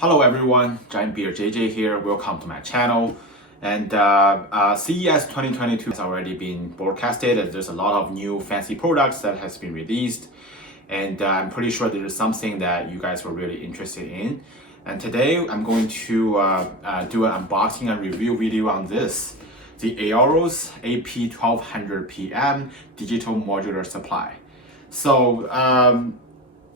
Hello everyone, Giant Beer JJ here. Welcome to my channel. And CES 2022 has already been broadcasted. And there's a lot of new fancy products that has been released, and I'm pretty sure there is something that you guys were really interested in. And today I'm going to do an unboxing and review video on this, the Aorus AP1200W digital modular supply. So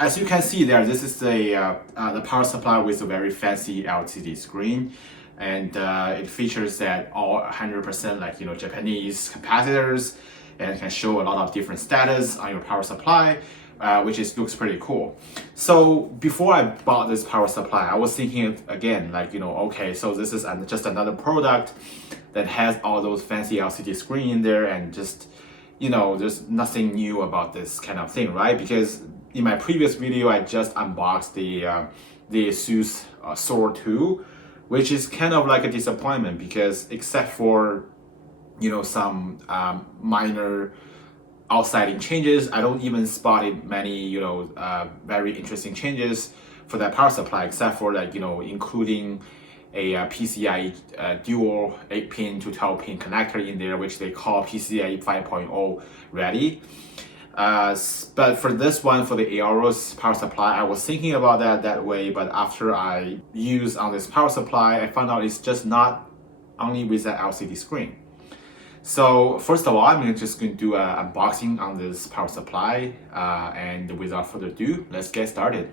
as you can see there, this is the power supply with a very fancy LCD screen, and it features that all 100% like Japanese capacitors, and can show a lot of different status on your power supply, which looks pretty cool. So before I bought this power supply, I was thinking again, okay, so this is just another product that has all those fancy LCD screen in there, and just there's nothing new about this kind of thing, right? Because in my previous video, I just unboxed the ASUS Sword 2, which is kind of like a disappointment because except for some minor outside changes, I don't even spotted many very interesting changes for that power supply, except for including a PCIe dual 8-pin to 12-pin connector in there, which they call PCIe 5.0 ready. But for this one, for the Aorus power supply, I was thinking about that way, but after I used on this power supply, I found out it's just not only with that LCD screen. So first of all, I'm just going to do an unboxing on this power supply, and without further ado, let's get started.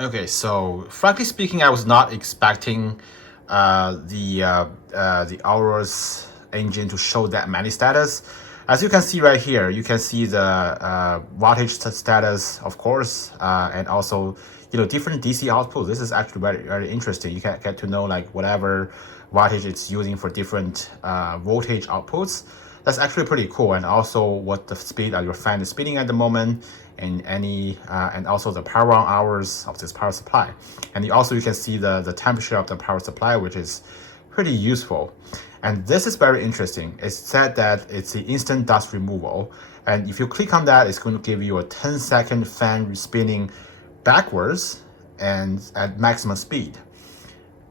Okay, so frankly speaking, I was not expecting the Aorus engine to show that many status. As you can see right here, you can see the voltage status, of course, and also different DC output. This is actually very, very interesting. You can get to know like whatever wattage it's using for different voltage outputs. That's actually pretty cool. And also what the speed your fan is spinning at the moment, and and also the power on hours of this power supply. And you can see the temperature of the power supply, which is pretty useful. And this is very interesting. It's said that it's the instant dust removal. And if you click on that, it's going to give you a 10-second fan spinning backwards and at maximum speed.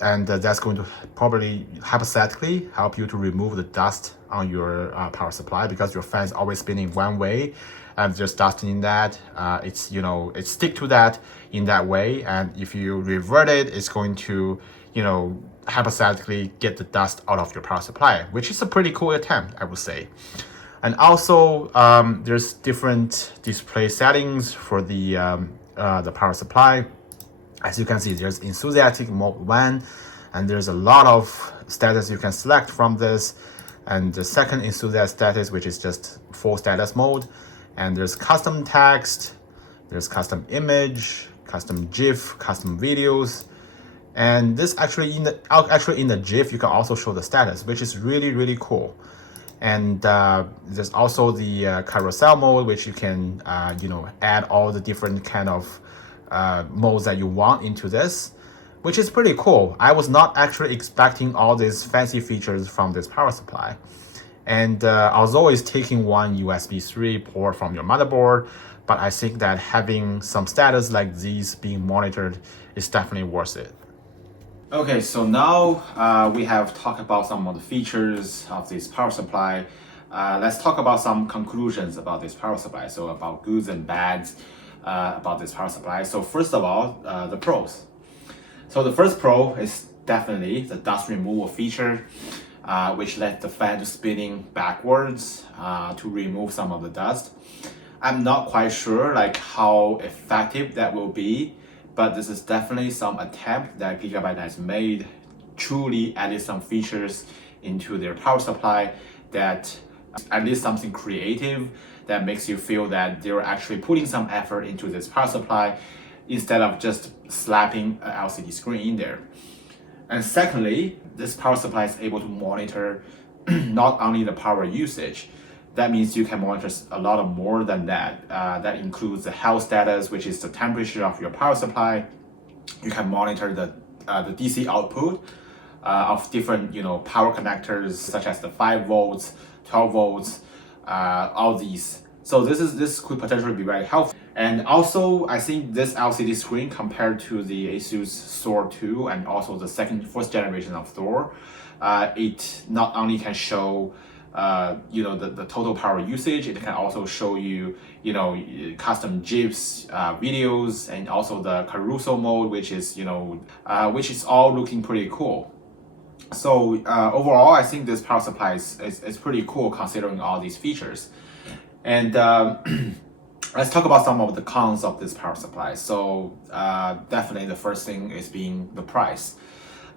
And that's going to probably hypothetically help you to remove the dust on your power supply, because your fan is always spinning one way and there's dust in that. It stick to that in that way, and if you revert it, it's going to hypothetically get the dust out of your power supply, which is a pretty cool attempt, I would say. And also there's different display settings for the power supply. As you can see, there's enthusiastic mode 1, and there's a lot of status you can select from this. And the second enthusiast status, which is just full status mode. And there's custom text, there's custom image, custom GIF, custom videos. And this actually in the GIF, you can also show the status, which is really, really cool. And there's also the carousel mode, which you can add all the different kind of modes that you want into this, which is pretty cool. I was not actually expecting all these fancy features from this power supply. And although it's taking one USB 3 port from your motherboard, but I think that having some status like these being monitored is definitely worth it. Okay, so now we have talked about some of the features of this power supply. Let's talk about some conclusions about this power supply. So about goods and bads about this power supply. So first of all, the pros. So the first pro is definitely the dust removal feature, which lets the fan to spinning backwards to remove some of the dust. I'm not quite sure how effective that will be, but this is definitely some attempt that Gigabyte has made, truly added some features into their power supply that at least something creative that makes you feel that they're actually putting some effort into this power supply instead of just slapping an LCD screen in there. And secondly, this power supply is able to monitor not only the power usage. That means you can monitor a lot of more than that. That includes the health status, which is the temperature of your power supply. You can monitor the DC output of different power connectors, such as the 5 volts, 12 volts, all these. So this could potentially be very helpful. And also, I think this LCD screen compared to the ASUS Thor 2 and also the fourth generation of Thor, it not only can show the total power usage, it can also show you custom GIFs, videos, and also the carousel mode, which is all looking pretty cool. So overall, I think this power supply is pretty cool considering all these features. And let's talk about some of the cons of this power supply. So definitely the first thing is being the price.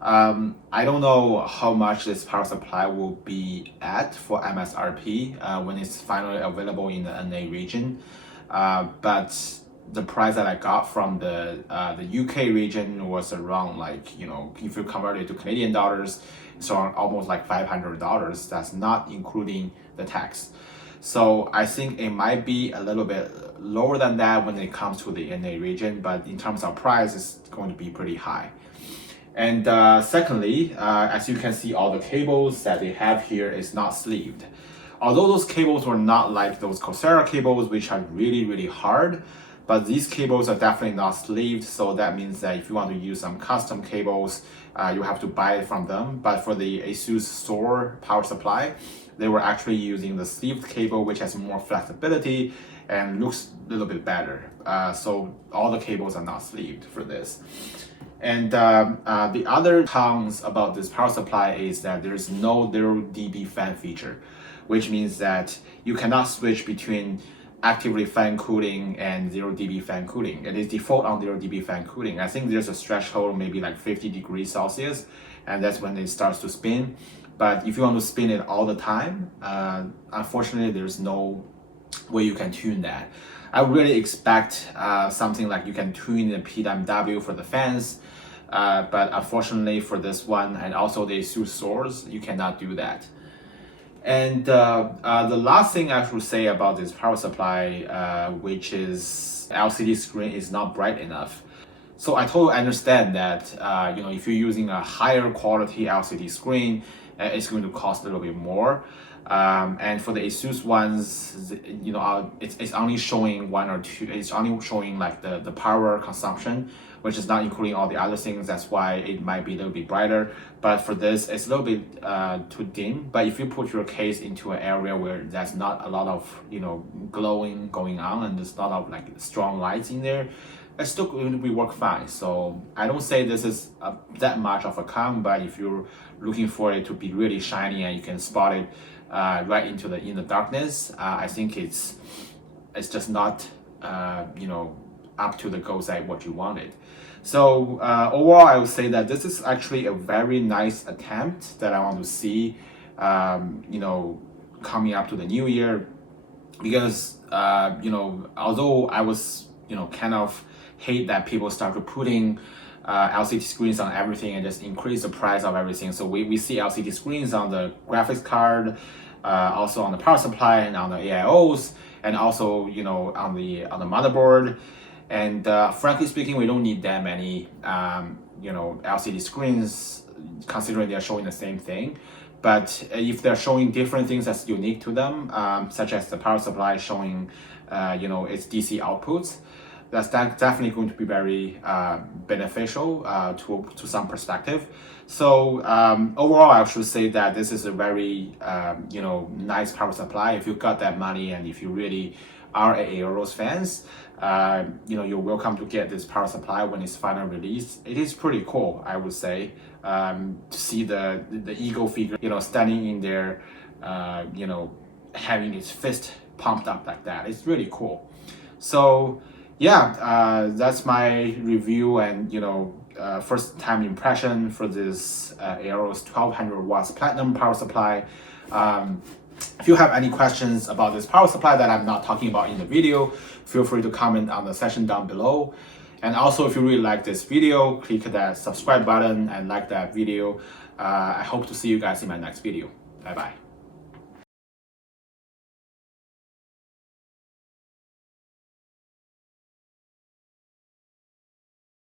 I don't know how much this power supply will be at for MSRP when it's finally available in the NA region, but the price that I got from the UK region was around if you convert it to Canadian dollars, it's around almost $500. That's not including the tax. So I think it might be a little bit lower than that when it comes to the NA region, but in terms of price, it's going to be pretty high. And secondly, as you can see, all the cables that they have here is not sleeved. Although those cables were not like those Coursera cables, which are really, really hard, but these cables are definitely not sleeved. So that means that if you want to use some custom cables, you have to buy it from them. But for the ASUS Thor power supply, they were actually using the sleeved cable, which has more flexibility and looks a little bit better. So all the cables are not sleeved for this. And the other cons about this power supply is that there's no 0 dB fan feature, which means that you cannot switch between actively fan cooling and 0 dB fan cooling. It is default on 0 dB fan cooling. I think there's a threshold maybe 50 degrees Celsius, and that's when it starts to spin. But if you want to spin it all the time, unfortunately, there's no way you can tune that. I really expect something like you can tune the PWM for the fans, but unfortunately for this one and also the ASUS source, you cannot do that. And the last thing I should say about this power supply, which is LCD screen is not bright enough. So I totally understand that if you're using a higher quality LCD screen, it's going to cost a little bit more. And for the ASUS ones, it's only showing one or two. It's only showing like the power consumption, which is not including all the other things. That's why it might be a little bit brighter. But for this, it's a little bit too dim. But if you put your case into an area where there's not a lot of glowing going on and there's not a lot of like strong lights in there, it's still going to work fine. So I don't say this is that much of a con, but if you're looking for it to be really shiny and you can spot it right in the darkness, I think it's just not up to the goals that what you wanted. So overall, I would say that this is actually a very nice attempt that I want to see coming up to the new year, because although I was kind of hate that people start to putting LCD screens on everything and just increase the price of everything. So we see LCD screens on the graphics card, also on the power supply and on the AIOs, and also on the motherboard. And frankly speaking, we don't need that many LCD screens, considering they're showing the same thing. But if they're showing different things that's unique to them, such as the power supply showing its DC outputs, that's definitely going to be very beneficial to some perspective. So overall, I should say that this is a very nice power supply. If you got that money and if you really are a Aorus fans, you're welcome to get this power supply when it's finally released. It is pretty cool, I would say, to see the Eagle figure standing in there, having its fist pumped up like that. It's really cool. So yeah, that's my review and first time impression for this Aorus 1200 watts platinum power supply. If you have any questions about this power supply that I'm not talking about in the video, feel free to comment on the section down below. And also, if you really like this video, click that subscribe button and like that video. I hope to see you guys in my next video. Bye bye.